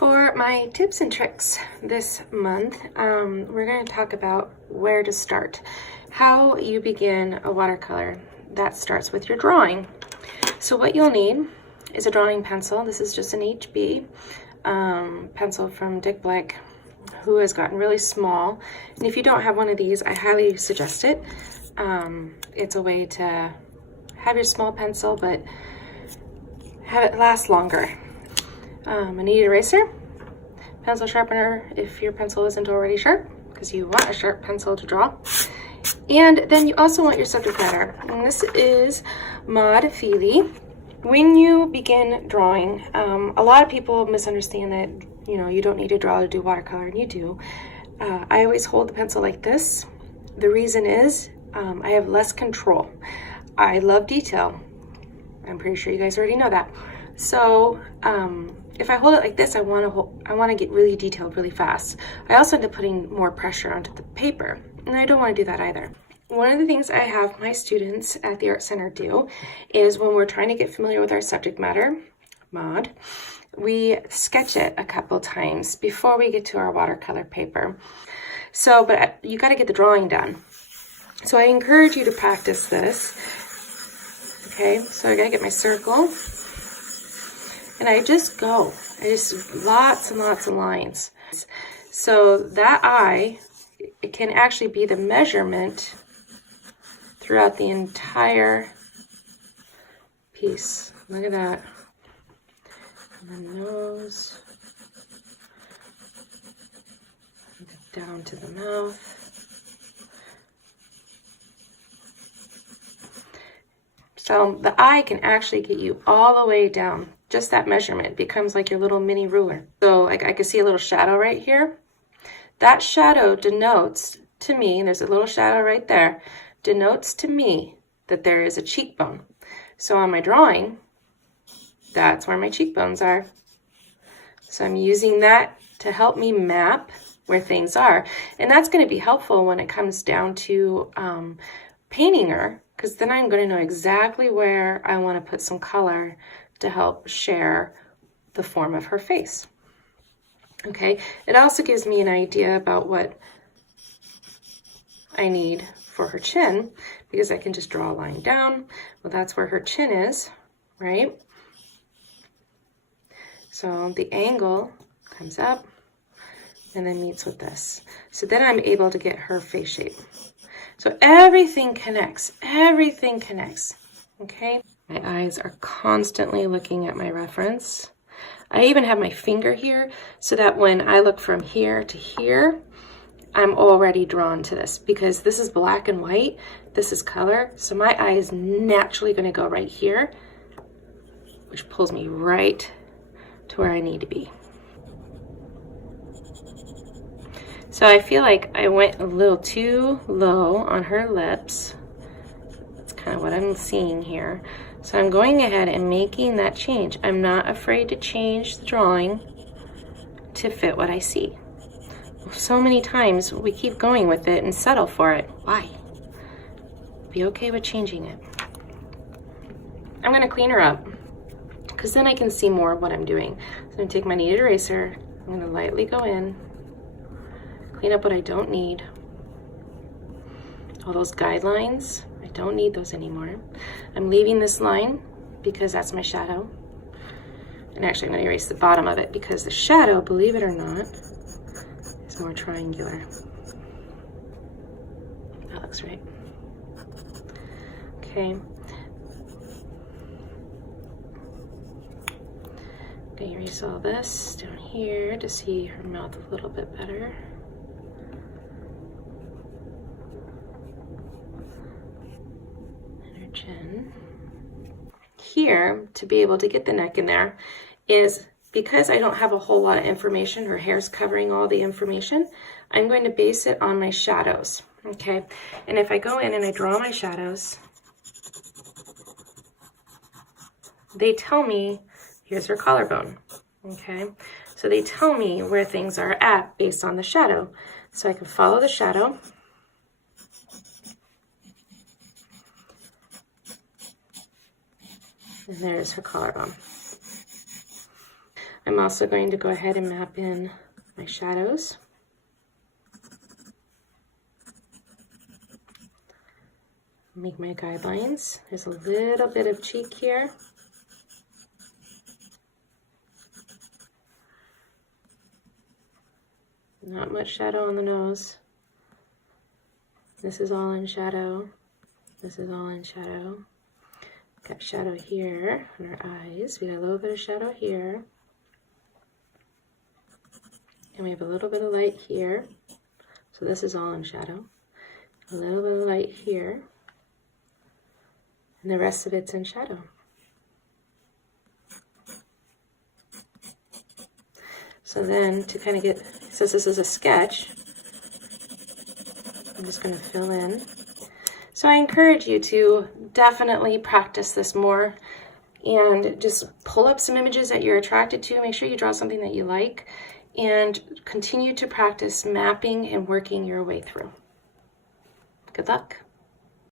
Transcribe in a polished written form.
For my tips and tricks this month, we're going to talk about where to start. How you begin a watercolor. That starts with your drawing. So what you'll need is a drawing pencil. This is just an HB pencil from Dick Blick, who has gotten really small. And if you don't have one of these, I highly suggest it. It's a way to have your small pencil, but have it last longer. A kneaded eraser, pencil sharpener if your pencil isn't already sharp, because you want a sharp pencil to draw. And then you also want your subject matter, and this is MAUDE FEALY. When you begin drawing, a lot of people misunderstand that you don't need to draw to do watercolor, and you do. I always hold the pencil like this. The reason is I have less control. I love detail. I'm pretty sure you guys already know that. So if I hold it like this, I want to get really detailed really fast. I also end up putting more pressure onto the paper, and I don't want to do that either. One of the things I have my students at the Art Center do is when we're trying to get familiar with our subject matter, MAUDE, we sketch it a couple times before we get to our watercolor paper. So, but you got to get the drawing done. So I encourage you to practice this. Okay, so I got to get my circle. And I just lots and lots of lines. So that eye, it can actually be the measurement throughout the entire piece. Look at that. And the nose. Down to the mouth. So the eye can actually get you all the way down. Just that measurement becomes like your little mini ruler. So like I can see a little shadow right here. That shadow denotes to me, there's a little shadow right there, denotes to me that there is a cheekbone. So on my drawing, that's where my cheekbones are. So I'm using that to help me map where things are. And that's going to be helpful when it comes down to painting her, because then I'm going to know exactly where I want to put some color to help share the form of her face. Okay, it also gives me an idea about what I need for her chin, because I can just draw a line down. Well, that's where her chin is, right? So the angle comes up and then meets with this. So then I'm able to get her face shape. So everything connects, okay? My eyes are constantly looking at my reference. I even have my finger here so that when I look from here to here, I'm already drawn to this, because this is black and white, this is color, so my eye is naturally going to go right here, which pulls me right to where I need to be. So I feel like I went a little too low on her lips. That's kind of what I'm seeing here. So I'm going ahead and making that change. I'm not afraid to change the drawing to fit what I see. So many times we keep going with it and settle for it. Why? Be okay with changing it. I'm going to clean her up, because then I can see more of what I'm doing. So I'm going to take my kneaded eraser. I'm going to lightly go in, clean up what I don't need. All those guidelines, I don't need those anymore. I'm leaving this line because that's my shadow. And actually I'm going to erase the bottom of it, because the shadow, believe it or not, is more triangular. That looks right. Okay. I'm going to erase all this down here to see her mouth a little bit better. Chin. Here, to be able to get the neck in there, is because I don't have a whole lot of information, her hair's covering all the information, I'm going to base it on my shadows, okay? And if I go in and I draw my shadows, they tell me, here's her collarbone, okay? So they tell me where things are at based on the shadow. So I can follow the shadow. And there's her collarbone. I'm also going to go ahead and map in my shadows. Make my guidelines. There's a little bit of cheek here. Not much shadow on the nose. This is all in shadow. This is all in shadow. Got shadow here on our eyes. We got a little bit of shadow here. And we have a little bit of light here. So this is all in shadow. A little bit of light here. And the rest of it's in shadow. So then to kind of get, since this is a sketch, I'm just going to fill in. So I encourage you to definitely practice this more and just pull up some images that you're attracted to. Make sure you draw something that you like and continue to practice mapping and working your way through. Good luck.